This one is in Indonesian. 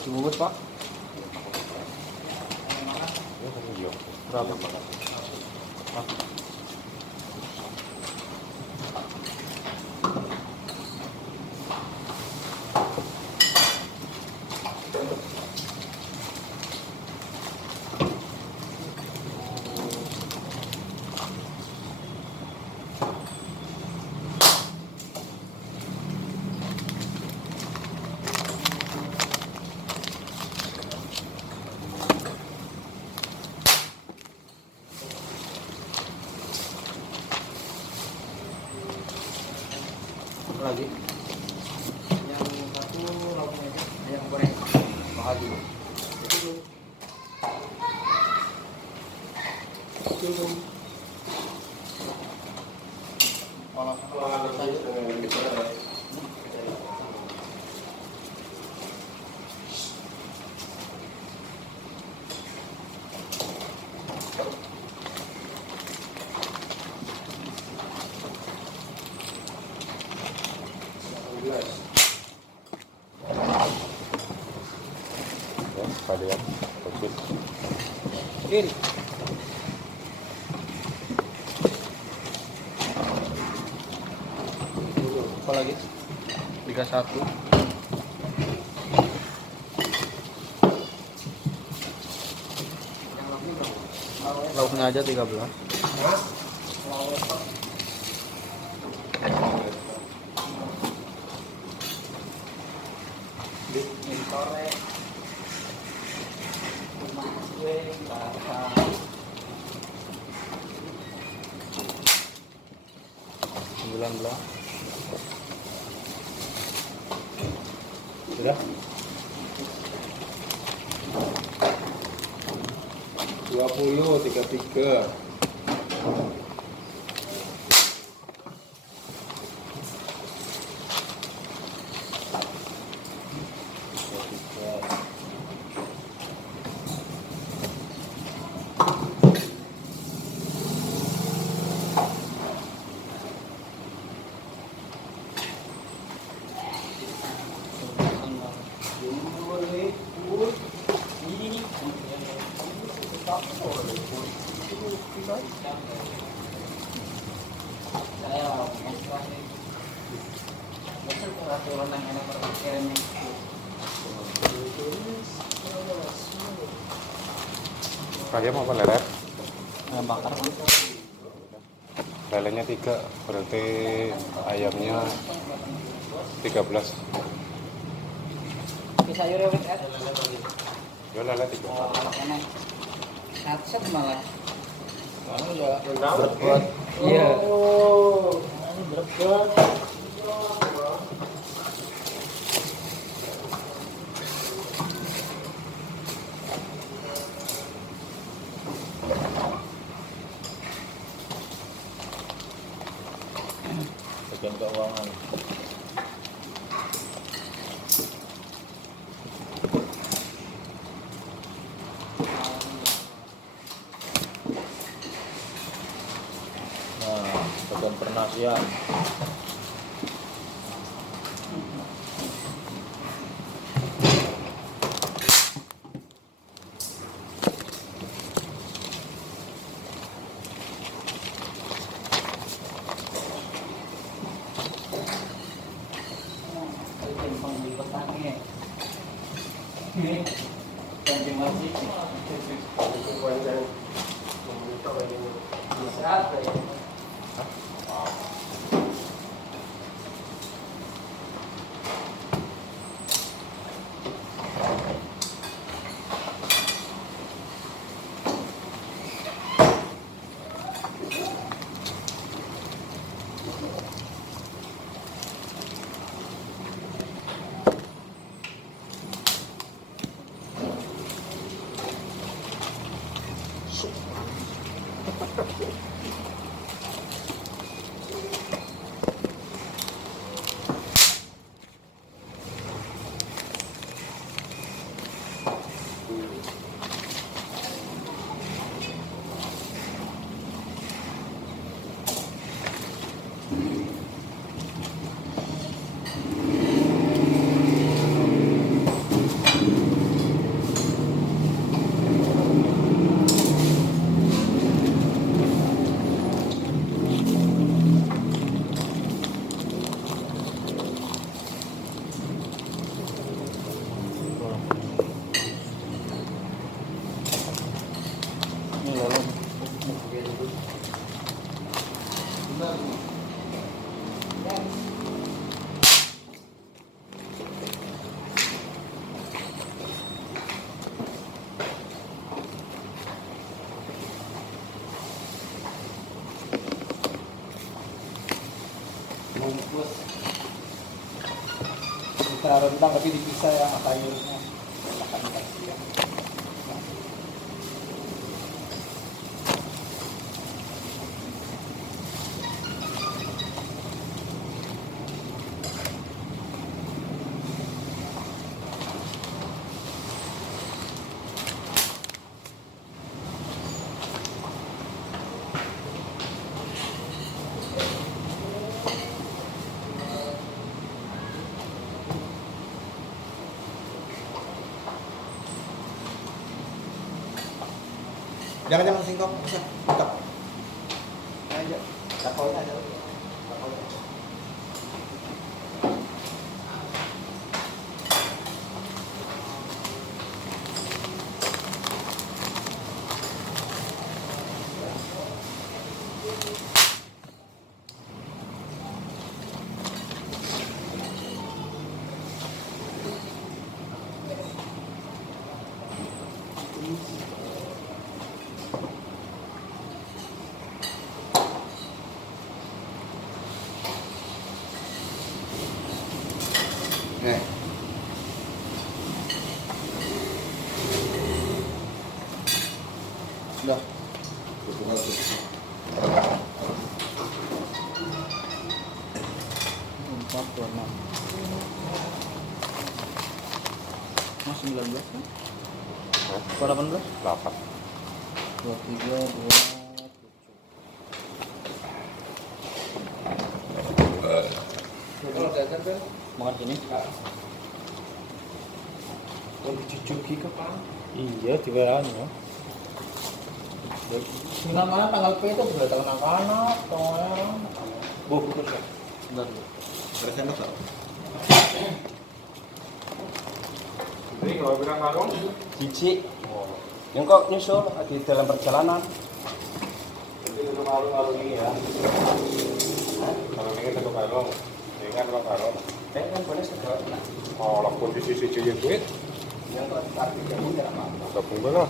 Cuma Pak. Berapa? Lagi yang satu lauknya aja ayam goreng bahagia itu sekalian kecil ini apa lagi 31 lauknya aja 13. sudah 20 33 ayam apa lele? Ayam bakar kan? Lelenya 3 berarti ayamnya 13. Di sayur ya wis kan? Yo lele 3. Oh, enak. Satset malah. Berbet. Iya. Bagian keuangan. Nah, bagian pernasian. rendang tapi dipisah ya sayurnya. Makan siang. Jangan singkong, bisa buka. Aja. Takonya aja. Takonya. Nih. Udah. Tutup lagi. 426. Mas 19 kan? Hah? 18? 8. 23, 27. Kalau dadan kan Makan sini? mau dicuci ke Pak. Iya, juga anu. Dengan mana tanggal P itu sudah tahun anak-anak, tahun Buku ya. Bentar. Ada sendok tak? Ini kalau bilang kalung, Cici, yang kok nyusul di dalam perjalanan. jadi untuk kalung ini ya. Kalau ini satu kalung, ini kan dua kalung. Kan boleh segala. Kalau posisi yang duit, Yang kok arti kamu tidak apa-apa. gabung dulu.